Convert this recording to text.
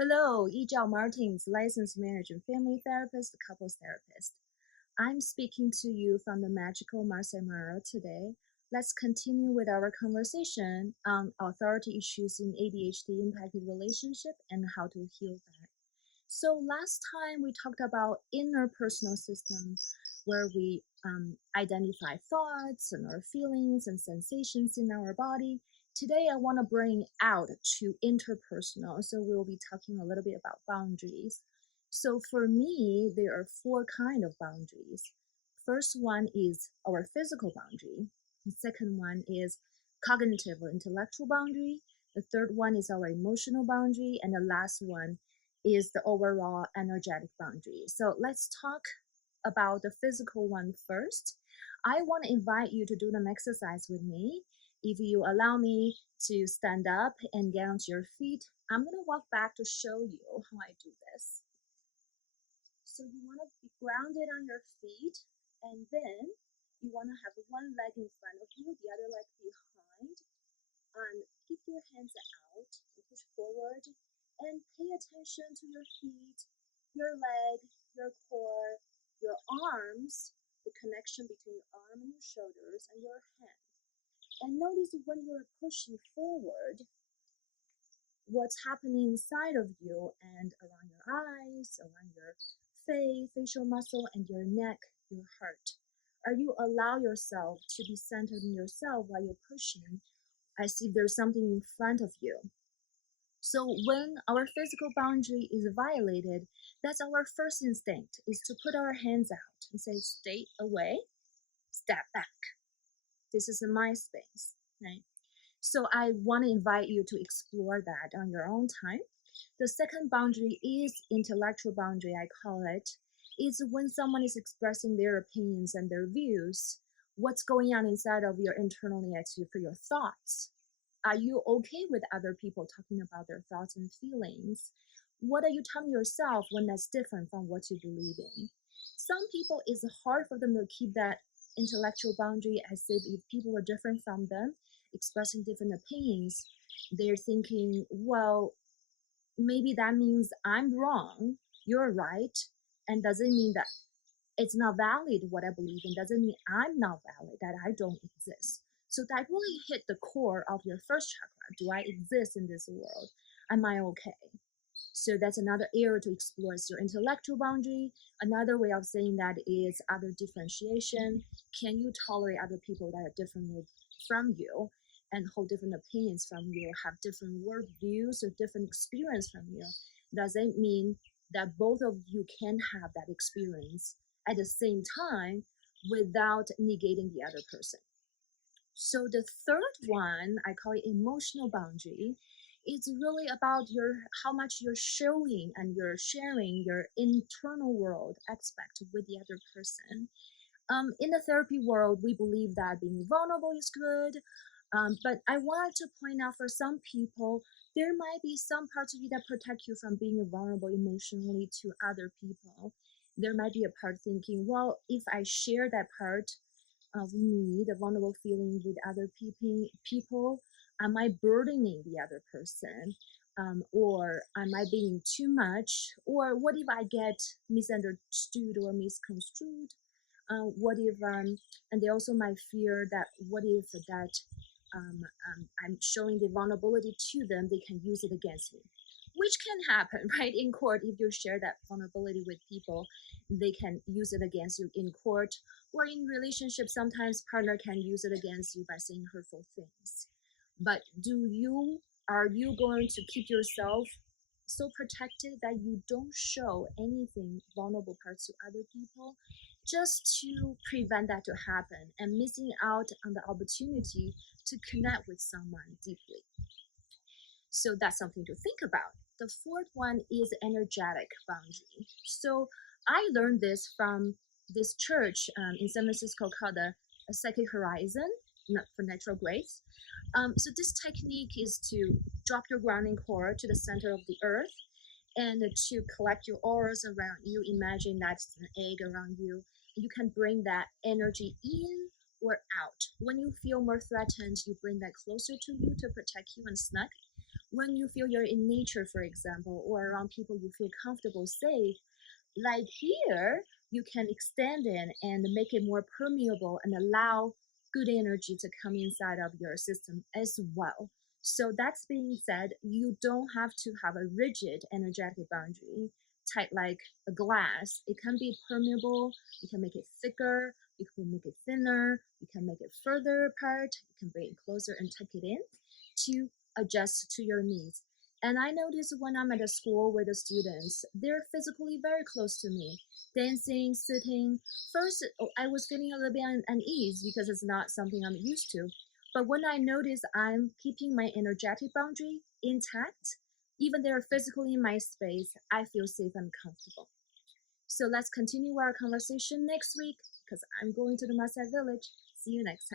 Hello, Yizhao Martins, licensed marriage and family therapist, couples therapist. I'm speaking to you from the magical Marseille today. Let's continue with our conversation on authority issues in ADHD impacted relationship and how to heal that. So last time we talked about interpersonal system where we identify thoughts and our feelings and sensations in our body. Today I want to bring out to interpersonal. So we'll be talking a little bit about boundaries. So for me, there are four kind of boundaries. First one is our physical boundary. The second one is cognitive or intellectual boundary. The third one is our emotional boundary. And the last one is the overall energetic boundary. So let's talk about the physical one first. I want to invite you to do an exercise with me. If you allow me to stand up and get onto your feet, I'm going to walk back to show you how I do this. So you want to be grounded on your feet, and then you want to have one leg in front of you, the other leg behind, and keep your hands out and push forward, and pay attention to your feet, your leg, your core, your arms, the connection between your arm and your shoulders, and your hand. And notice when you're pushing forward, what's happening inside of you and around your eyes, around your face, facial muscle, and your neck, your heart. Are you allow yourself to be centered in yourself while you're pushing as if there's something in front of you? So when our physical boundary is violated, that's our first instinct, is to put our hands out and say, stay away, step back. This is my space, right? So I want to invite you to explore that on your own time. The second boundary is intellectual boundary, I call it. Is when someone is expressing their opinions and their views, what's going on inside of your internally for your thoughts. Are you okay with other people talking about their thoughts and feelings? What are you telling yourself when that's different from what you believe in? Some people, it's hard for them to keep that intellectual boundary as if people are different from them, expressing different opinions. They're thinking, well, maybe that means I'm wrong, you're right, and doesn't mean that it's not valid what I believe in, doesn't mean I'm not valid, that I don't exist. So that really hit the core of your first chakra. Do I exist in this world? Am I okay? So that's another area to explore is your intellectual boundary. Another way of saying that is other differentiation. Can you tolerate other people that are different from you and hold different opinions from you, have different worldviews or different experience from you? Does it mean that both of you can have that experience at the same time without negating the other person? So the third one, I call it emotional boundary. It's really about how much you're showing and you're sharing your internal world aspect with the other person. In the therapy world, we believe that being vulnerable is good. But I wanted to point out for some people, there might be some parts of you that protect you from being vulnerable emotionally to other people. There might be a part thinking, well, if I share that part of me, the vulnerable feeling with other people, am I burdening the other person? Or am I being too much? Or what if I get misunderstood or misconstrued? What if, and they also might fear that what if that I'm showing the vulnerability to them, they can use it against me, which can happen, right? In court, if you share that vulnerability with people, they can use it against you in court, or in relationships, sometimes partner can use it against you by saying hurtful things. But are you going to keep yourself so protected that you don't show anything vulnerable parts to other people just to prevent that to happen and missing out on the opportunity to connect with someone deeply? So that's something to think about. The fourth one is energetic boundary. So I learned this from this church in San Francisco called the Psychic Horizon for Natural Grace. So this technique is to drop your grounding core to the center of the earth and to collect your auras around you. Imagine that's an egg around you. You can bring that energy in or out. When you feel more threatened, you bring that closer to you to protect you and snug. When you feel you're in nature, for example, or around people you feel comfortable, safe, like here, you can extend it and make it more permeable and allow good energy to come inside of your system as well. So that's being said, you don't have to have a rigid energetic boundary, tight like a glass. It can be permeable. You can make it thicker. You can make it thinner. You can make it further apart. You can bring it closer and tuck it in to adjust to your needs. And I notice when I'm at a school with the students, they're physically very close to me, dancing, sitting. First, I was feeling a little bit unease because it's not something I'm used to. But when I notice I'm keeping my energetic boundary intact, even they're physically in my space, I feel safe and comfortable. So let's continue our conversation next week because I'm going to the Maasai village. See you next time.